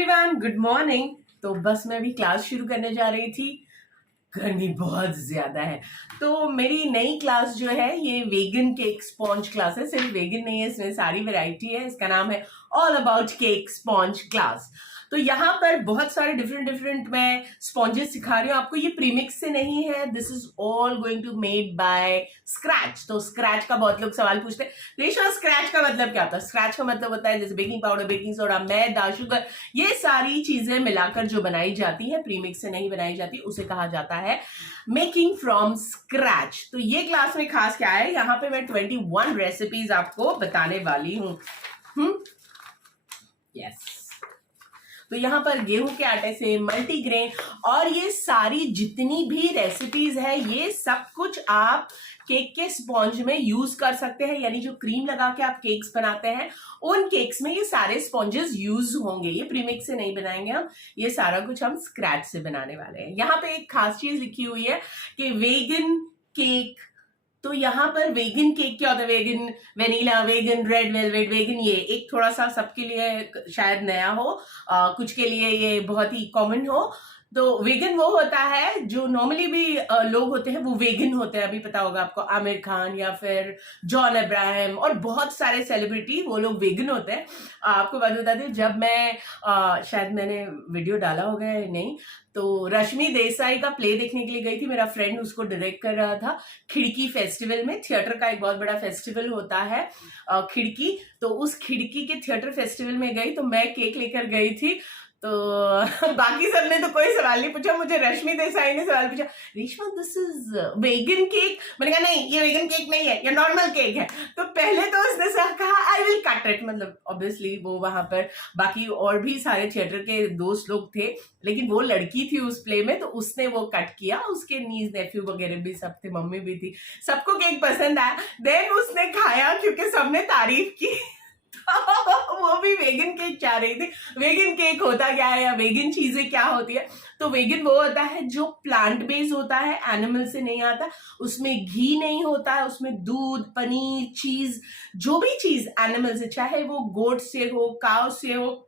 Everyone, good morning. तो बस मैं अभी क्लास शुरू करने जा रही थी। गर्मी बहुत ज्यादा है तो मेरी नई क्लास जो है ये वेगन केक स्पॉन्ज क्लास है। सिर्फ वेगन नहीं है, इसमें सारी वैरायटी है। इसका नाम है all about cake sponge class. तो यहाँ पर बहुत सारे डिफरेंट मैं स्पॉन्जेस सिखा रही हूँ आपको। ये प्रीमिक्स से नहीं है, this is all going to made by scratch. तो स्क्रैच का बहुत लोग सवाल पूछते हैं, रेशमा स्क्रैच का मतलब क्या होता है? स्क्रैच का मतलब होता है जैसे बेकिंग पाउडर, बेकिंग सोडा, मैदा, शुगर, ये सारी चीजें मिलाकर जो बनाई जाती है, प्रीमिक्स से नहीं बनाई जाती, उसे कहा जाता है मेकिंग फ्रॉम स्क्रैच। तो ये क्लास में खास क्या है, यहाँ पे मैं 21 रेसिपीज आपको बताने वाली हूँ। यस। तो यहाँ पर गेहूं के आटे से मल्टीग्रेन और ये सारी जितनी भी रेसिपीज है, ये सब कुछ आप केक के स्पॉन्ज में यूज कर सकते हैं। यानी जो क्रीम लगा के आप केक्स बनाते हैं, उन केक्स में ये सारे स्पॉन्जेस यूज होंगे। ये प्रीमिक्स से नहीं बनाएंगे हम, ये सारा कुछ हम स्क्रैच से बनाने वाले हैं। यहाँ पे एक खास चीज लिखी हुई है कि वेगन केक। तो यहाँ पर वेगन केक क्या होता है? Vegan vanilla, vegan red velvet, vegan, ये एक थोड़ा सा सबके लिए शायद नया हो, कुछ के लिए ये बहुत ही कॉमन हो। तो वेगन वो होता है जो नॉर्मली भी लोग होते हैं वो वेगन होते हैं। अभी पता होगा आपको, आमिर खान या फिर जॉन अब्राहम और बहुत सारे सेलिब्रिटी, वो लोग वेगन होते हैं। आपको बात बता दें, जब मैं शायद मैंने वीडियो डाला होगा या नहीं, तो रश्मि देसाई का प्ले देखने के लिए गई थी। मेरा फ्रेंड उसको डायरेक्ट कर रहा था खिड़की फेस्टिवल में। थिएटर का एक बहुत बड़ा फेस्टिवल होता है खिड़की। तो उस खिड़की के थिएटर फेस्टिवल में गई, तो मैं केक लेकर गई थी। तो बाकी सबने तो कोई सवाल नहीं पूछा, मुझे रश्मि देसाई ने सवाल पूछा, Reshma this is vegan cake. मैंने कहा नहीं, ये वेगन केक नहीं है, ये नॉर्मल केक है। तो पहले तो उसने कहा आई विल कट इट, मतलब ऑब्वियसली वो वहां पर बाकी और भी सारे थिएटर के दोस्त लोग थे, लेकिन वो लड़की थी उस प्ले में, तो उसने वो कट किया। उसके नीज नेफ्यू वगैरह भी सब थे, मम्मी भी थी, सबको केक पसंद आया। देन उसने खाया क्योंकि सबने तारीफ की। वो भी वेगन केक चाह रही थी। वेगन केक होता क्या है या वेगन चीजें क्या होती है? तो वेगन वो होता है जो प्लांट बेस्ड होता है, एनिमल से नहीं आता, उसमें घी नहीं होता है, उसमें दूध, पनीर, चीज, जो भी चीज एनिमल से, चाहे वो गोट से हो, काउ से हो,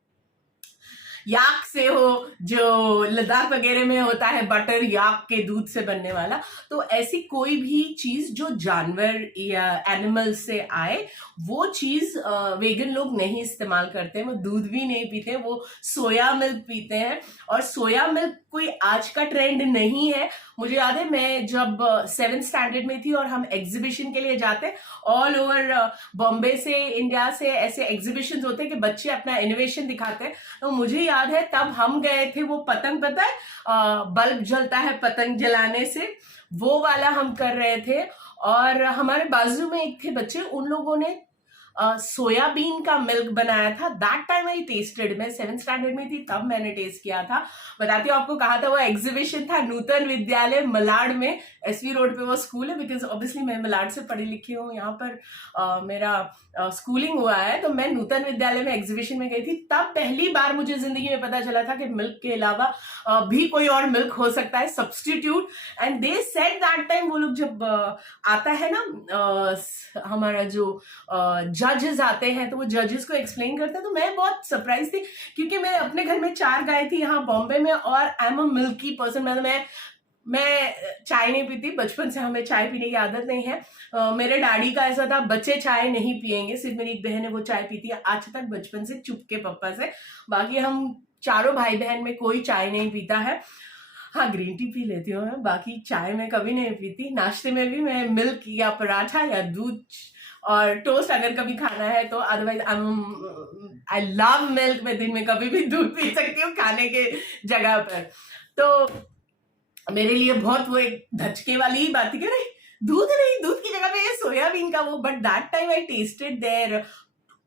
याक से हो, जो लद्दाख वगैरह में होता है बटर, याक के दूध से बनने वाला। तो ऐसी कोई भी चीज जो जानवर या एनिमल से आए, वो चीज वेगन लोग नहीं इस्तेमाल करते हैं। वो दूध भी नहीं पीते, वो सोया मिल्क पीते हैं। और सोया मिल्क कोई आज का ट्रेंड नहीं है। मुझे याद है मैं जब 7th स्टैंडर्ड में थी और हम एग्जीबिशन के लिए जाते, ऑल ओवर बॉम्बे से, इंडिया से ऐसे एग्जीबिशन होते हैं कि बच्चे अपना इनोवेशन दिखाते हैं। तो मुझे याद है तब हम गए थे, वो पतंग, पता है बल्ब जलता है पतंग जलाने से, वो वाला हम कर रहे थे। और हमारे बाजू में एक थे बच्चे, उन लोगों ने सोयाबीन का मिल्क बनाया था। दैट टाइम आई टेस्टेड, मैं 7th स्टैंडर्ड में थी तब मैंने टेस्ट किया था। बताती हूँ आपको, कहा था वो एग्जीबिशन था नूतन विद्यालय मलाड में, एसवी रोड पे वो स्कूल है। बिकॉज ऑब्वियसली मैं मलाड से पढ़ी लिखी हूँ, यहाँ पर मेरा स्कूलिंग हुआ है। तो मैं नूतन विद्यालय में एग्जीबिशन में गई थी, तब पहली बार मुझे जिंदगी में पता चला था कि मिल्क के अलावा भी कोई और मिल्क हो सकता है, substitute. And they said that time, वो लोग जब आता है ना हमारा जो जजेस आते हैं, तो वो जजेस को एक्सप्लेन करते हैं। तो मैं बहुत सरप्राइज थी क्योंकि मैं अपने घर में 4 गाय थी यहाँ बॉम्बे में, और I am a milky person. मतलब मैं चाय नहीं पीती, बचपन से हमें चाय पीने की आदत नहीं है। मेरे डैडी का ऐसा था, बच्चे चाय नहीं पियेंगे, सिर्फ मेरी एक बहन है वो चाय पीती है आज तक, बचपन से चुप के पापा से। बाकी हम चारों भाई बहन में कोई चाय नहीं पीता है। हाँ, ग्रीन टी पी लेती हूँ मैं, बाकी चाय में कभी नहीं पीती। नाश्ते में भी मैं मिल्क या पराठा या दूध और टोस्ट अगर कभी खाना है तो, अदरवाइज आई लव मिल्क। मैं दिन में कभी भी दूध पी सकती हूँ खाने के जगह पर। तो मेरे लिए बहुत वो एक धचके वाली ही बात थी कि नहीं, दूध नहीं, दूध की जगह पे ये सोयाबीन का वो। But that time I tasted their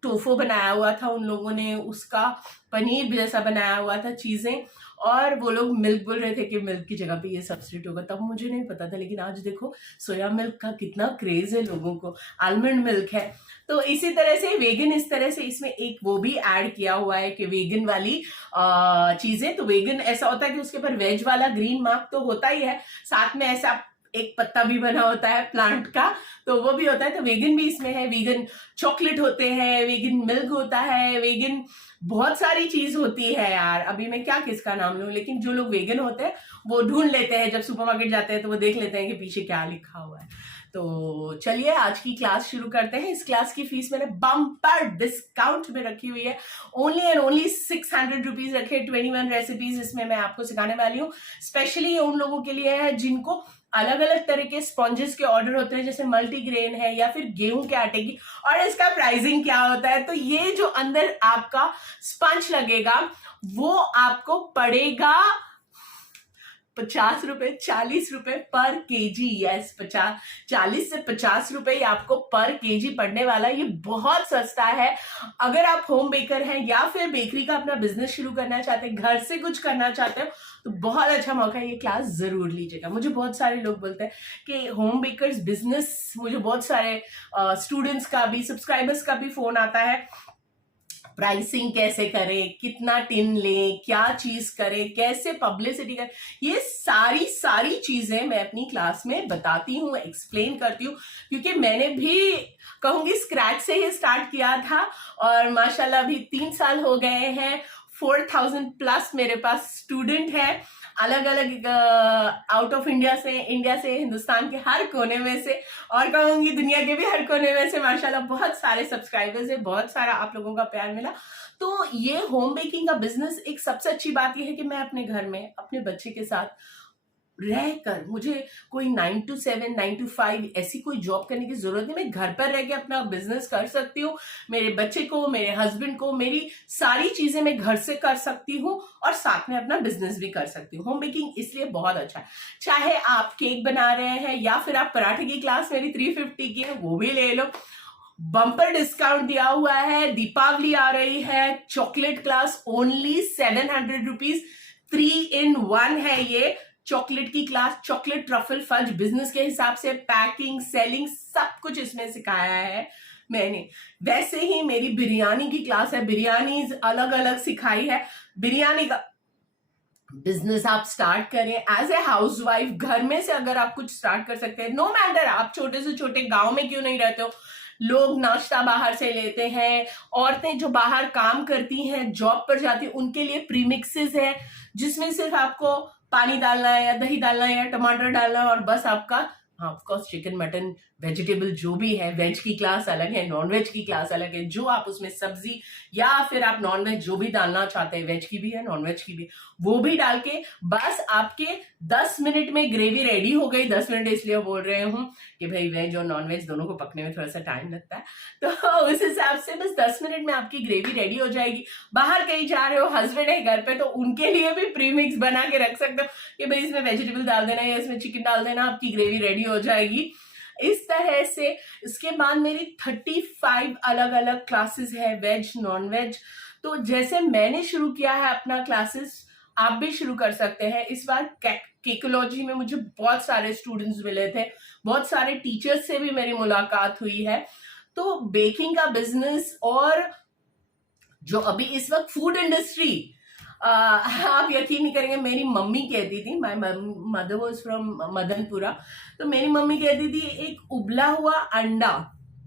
tofu बनाया हुआ था उन लोगों ने, उसका पनीर भी जैसा बनाया हुआ था चीजें, और वो लोग मिल्क बोल रहे थे कि मिल्क की जगह पे ये सब्स्टिट्यूट होगा। तब मुझे नहीं पता था, लेकिन आज देखो सोया मिल्क का कितना क्रेज है लोगों को, आलमंड मिल्क है। तो इसी तरह से वेगन, इस तरह से इसमें एक वो भी ऐड किया हुआ है कि वेगन वाली चीजें। तो वेगन ऐसा होता है कि उसके ऊपर वेज वाला ग्रीन मार्क तो होता ही है, साथ में ऐसा एक पत्ता भी बना होता है प्लांट का, तो वो भी होता है। तो वेगन भी इसमें है, वेगन चॉकलेट होते हैं, वेगन मिल्क होता है, वेगन बहुत सारी चीज होती है यार, अभी मैं क्या किसका नाम लूं, लेकिन जो लोग वेगन होते हैं वो ढूंढ लेते हैं, जब सुपरमार्केट जाते हैं तो वो देख लेते हैं कि पीछे क्या लिखा हुआ है। तो चलिए आज की क्लास शुरू करते हैं। इस क्लास की फीस मैंने बम्पर डिस्काउंट में रखी हुई है, ओनली एंड ओनली 600 रुपीज रखे। 21 रेसिपीज इसमें मैं आपको सिखाने वाली हूँ। स्पेशली ये उन लोगों के लिए है जिनको अलग अलग तरह के स्पॉन्जेस के ऑर्डर होते हैं, जैसे मल्टीग्रेन है या फिर गेहूं के आटे की। और इसका प्राइसिंग क्या होता है, तो ये जो अंदर आपका स्पंज लगेगा वो आपको पड़ेगा 50 रुपए, 40 रुपए पर केजी। यस, 40 से 50 रुपए आपको पर केजी पड़ने वाला। ये बहुत सस्ता है। अगर आप होम बेकर हैं या फिर बेकरी का अपना बिजनेस शुरू करना चाहते हैं, घर से कुछ करना चाहते हो, तो बहुत अच्छा मौका है, ये क्लास जरूर लीजिएगा। मुझे बहुत सारे लोग बोलते हैं कि होम बेकर्स बिजनेस, मुझे बहुत सारे स्टूडेंट्स का भी, सब्सक्राइबर्स का भी फोन आता है, प्राइसिंग कैसे करें, कितना टिन लें, क्या चीज करें, कैसे पब्लिसिटी करें, ये सारी चीजें मैं अपनी क्लास में बताती हूँ, एक्सप्लेन करती हूँ। क्योंकि मैंने भी कहूंगी स्क्रैच से ही स्टार्ट किया था और माशाल्लाह अभी 3 साल हो गए हैं। 4000 प्लस मेरे पास स्टूडेंट है, अलग अलग आउट ऑफ इंडिया से, हिंदुस्तान के हर कोने में से, और कहूंगी दुनिया के भी हर कोने में से। माशाल्लाह बहुत सारे सब्सक्राइबर्स है, बहुत सारा आप लोगों का प्यार मिला। तो ये होम बेकिंग का बिजनेस, एक सबसे अच्छी बात यह है कि मैं अपने घर में अपने बच्चे के साथ रहकर, मुझे कोई 9 to 7, 9 to 5 ऐसी कोई जॉब करने की जरूरत नहीं। मैं घर पर रह के अपना बिजनेस कर सकती हूँ। मेरे बच्चे को, मेरे हस्बैंड को, मेरी सारी चीजें मैं घर से कर सकती हूँ और साथ में अपना बिजनेस भी कर सकती हूँ। होम बेकिंग इसलिए बहुत अच्छा है। चाहे आप केक बना रहे हैं या फिर आप पराठे की क्लास मेरी 350 की है, वो भी ले लो। बम्पर डिस्काउंट दिया हुआ है, दीपावली आ रही है। Chocolate class only 700 rupees, 3 in 1 है ये चॉकलेट की क्लास। चॉकलेट ट्रफल फज बिजनेस के हिसाब से पैकिंग, सेलिंग सब कुछ इसमें सिखाया है मैंने। वैसे ही मेरी बिरयानी की क्लास है, बिरयानी अलग अलग सिखाई है। बिरयानी का बिजनेस आप स्टार्ट करें एज ए हाउसवाइफ, घर में से अगर आप कुछ स्टार्ट कर सकते हैं। नो मैटर आप छोटे से छोटे गांव में क्यों नहीं रहते हो, लोग नाश्ता बाहर से लेते हैं। औरतें जो बाहर काम करती हैं, जॉब पर जाती हैं, उनके लिए प्रीमिक्सेस है जिसमें सिर्फ आपको पानी डालना है या दही डालना है या टमाटर डालना है और बस आपका, हाँ of course chicken mutton vegetable जो भी है। वेज की क्लास अलग है, नॉन वेज की क्लास अलग है। जो आप उसमें सब्जी या फिर आप नॉन वेज जो भी डालना चाहते हैं, वेज की भी है नॉन वेज की भी, वो भी डाल के बस आपके 10 मिनट में ग्रेवी रेडी हो गई। 10 मिनट इसलिए बोल रहे हूँ कि भाई वेज और नॉन वेज दोनों को पकने में थोड़ा सा टाइम लगता है, तो उस हिसाब से बस 10 मिनट में आपकी ग्रेवी रेडी हो जाएगी। बाहर कहीं जा रहे हो, हस्बैंड है घर पे, तो उनके लिए भी प्रीमिक्स बना के रख सकते हो कि भाई इसमें वेजिटेबल डाल देना या इसमें चिकन डाल देना, आपकी ग्रेवी रेडी हो जाएगी। इस तरह से इसके बाद मेरी 35 अलग अलग क्लासेस है, वेज नॉन वेज। तो जैसे मैंने शुरू किया है अपना क्लासेस, आप भी शुरू कर सकते हैं। इस बार केकोलॉजी में मुझे बहुत सारे स्टूडेंट्स मिले थे, बहुत सारे टीचर्स से भी मेरी मुलाकात हुई है। तो बेकिंग का बिजनेस और जो अभी इस वक्त फूड इंडस्ट्री, आप यकीन नहीं करेंगे, मेरी मम्मी कहती थी, my mother was from Madanpura, तो मेरी मम्मी कहती थी एक उबला हुआ अंडा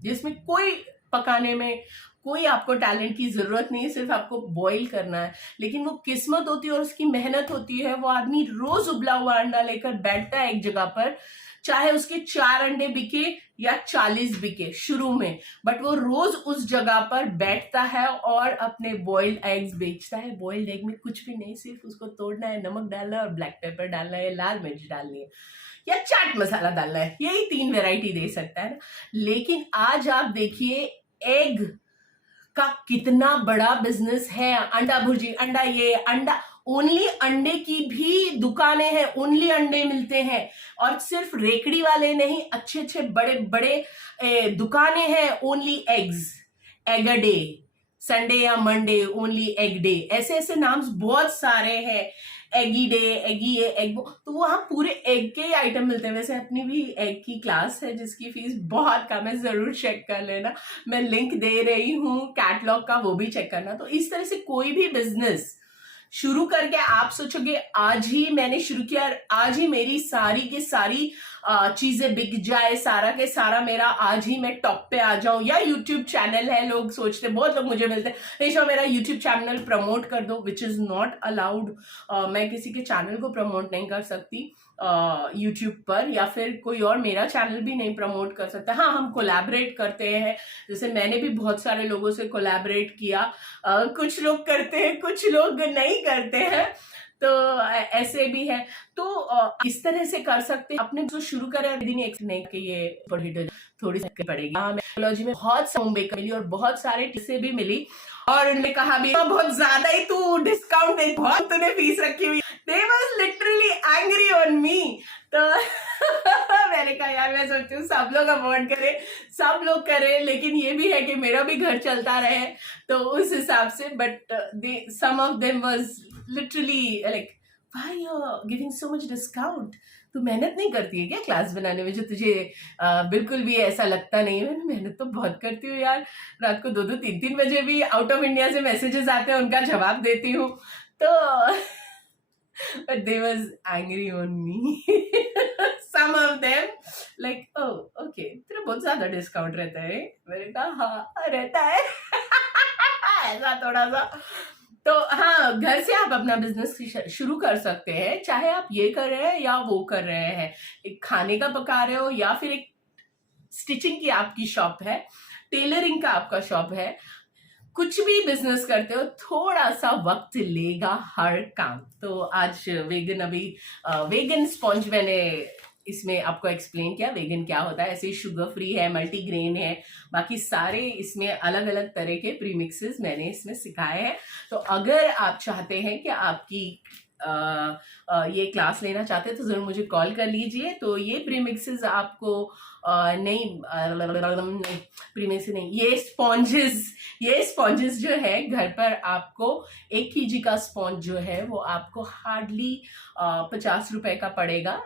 जिसमें कोई पकाने में कोई आपको टैलेंट की जरूरत नहीं है, सिर्फ आपको बॉईल करना है, लेकिन वो किस्मत होती है और उसकी मेहनत होती है। वो आदमी रोज उबला हुआ अंडा लेकर बैठता है एक जगह पर, चाहे उसके 4 अंडे बिके या 40 बिके शुरू में, बट वो रोज उस जगह पर बैठता है और अपने बॉइल्ड एग्स बेचता है। बॉइल्ड एग में कुछ भी नहीं, सिर्फ उसको तोड़ना है, नमक डालना है और ब्लैक पेपर डालना है, लाल मिर्च डालनी है या चाट मसाला डालना है, यही 3 वैरायटी दे सकता है ना। लेकिन आज आप देखिए एग का कितना बड़ा बिजनेस है। अंडा भुर्जी, अंडा ये, अंडा ओनली अंडे की भी दुकानें हैं, ओनली अंडे मिलते हैं। और सिर्फ रेकड़ी वाले नहीं, अच्छे अच्छे बड़े बड़े दुकानें हैं, only eggs, egg a day, Sunday या मंडे ओनली एग डे, ऐसे ऐसे नाम बहुत सारे हैं। एगी डे, एगी ये, एग वो, तो वहां पूरे एग के ही आइटम मिलते हैं। वैसे अपनी भी एग की क्लास है जिसकी फीस बहुत कम है, जरूर चेक कर लेना, मैं लिंक दे रही हूँ कैटलॉग का, वो भी चेक करना। तो इस तरह से कोई भी बिजनेस शुरू करके आप सोचोगे आज ही मैंने शुरू किया, आज ही मेरी सारी की सारी चीजें बिक जाए, सारा के सारा मेरा आज ही मैं टॉप पे आ जाऊं, या यूट्यूब चैनल है, लोग सोचते, बहुत लोग मुझे मिलते हैं निशा मेरा यूट्यूब चैनल प्रमोट कर दो, विच इज नॉट अलाउड। मैं किसी के चैनल को प्रमोट नहीं कर सकती यूट्यूब पर, या फिर कोई और मेरा चैनल भी नहीं प्रमोट कर सकता। हाँ, हम कोलैबोरेट करते हैं, जैसे मैंने भी बहुत सारे लोगों से कोलैबोरेट किया, कुछ लोग करते हैं कुछ लोग नहीं करते हैं, तो ऐसे भी है। तो इस तरह से कर सकते हैं, अपने जो शुरू करें दिन एक नहीं कि ये थोड़ी सी पड़ेगी। हाँ, मेथोलॉजी में बहुत होम बेकर मिली और बहुत सारे टिप्स भी मिली, और उन्होंने कहा भी बहुत ज्यादा ही तू डिस्काउंट दे, बहुत तूने फीस रखी हुई। They was literally angry on me। तो मैंने कहा यार, मैं सोचती हूँ सब लोग अफोर्ड करें, सब लोग करें, लेकिन ये भी है कि मेरा भी घर चलता रहे, तो उस हिसाब से। But some of them was literally like, why you're giving so much discount? तू मेहनत नहीं करती है क्या क्लास बनाने में, जो तुझे बिल्कुल भी ऐसा लगता नहीं है। मेहनत तो बहुत करती हूँ यार, रात को 2-2, 3-3 बजे भी आउट ऑफ इंडिया से मैसेजेस आते हैं, उनका जवाब देती हूँ। तो but they was angry on me। some of them like, oh okay, तेरा बहुत ज्यादा डिस्काउंट रहता है। मैंने कहा हाँ रहता है। ऐसा थोड़ा सा। तो हाँ, घर से आप अपना बिजनेस शुरू कर सकते हैं, चाहे आप ये कर रहे हैं या वो कर रहे हैं, एक खाने का पका रहे हो, या फिर एक स्टिचिंग की आपकी शॉप है, टेलरिंग का आपका शॉप है, कुछ भी बिजनेस करते हो, थोड़ा सा वक्त लेगा हर काम। तो आज वेगन स्पॉन्ज मैंने इसमें आपको एक्सप्लेन किया, वेगन क्या होता है। ऐसे शुगर फ्री है, मल्टीग्रेन है, बाकी सारे इसमें अलग अलग तरह के प्रीमिक्सेस मैंने इसमें सिखाए हैं। तो अगर आप चाहते हैं कि आपकी ये क्लास लेना चाहते हैं, तो जरूर मुझे कॉल कर लीजिए। तो ये प्रीमिक्सेस आपको प्रीमिक्स नहीं, ये स्पॉन्जेस जो है घर पर आपको 1 kg का स्पॉन्ज जो है वो आपको हार्डली 50 रुपए का पड़ेगा,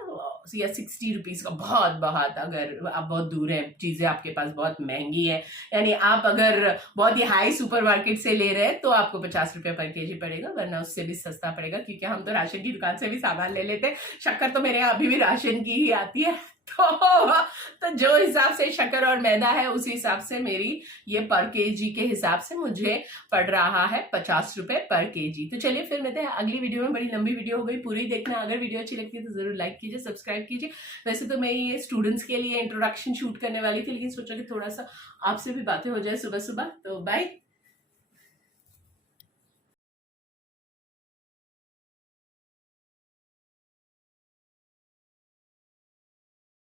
या 60 रुपीज का। बहुत अगर आप बहुत दूर है, चीजें आपके पास बहुत महंगी है, यानी आप अगर बहुत ही हाई सुपरमार्केट से ले रहे हैं तो आपको 50 रुपए पर केजी पड़ेगा, वरना उससे भी सस्ता पड़ेगा, क्योंकि हम तो राशन की दुकान से भी सामान ले लेते हैं। शक्कर तो मेरे यहाँ अभी भी राशन की ही आती है। तो जो हिसाब से शक्कर और मैदा है, उसी हिसाब से मेरी ये पर केजी के हिसाब से मुझे पड़ रहा है 50 रुपए पर केजी। तो चलिए फिर मिलते हैं अगली वीडियो में। बड़ी लंबी वीडियो हो गई, पूरी देखना। अगर वीडियो अच्छी लगती है तो जरूर लाइक कीजिए, सब्सक्राइब कीजिए। वैसे तो मैं ये स्टूडेंट्स के लिए इंट्रोडक्शन शूट करने वाली थी, लेकिन सोचा कि थोड़ा सा आपसे भी बातें हो जाए सुबह सुबह। तो बाय।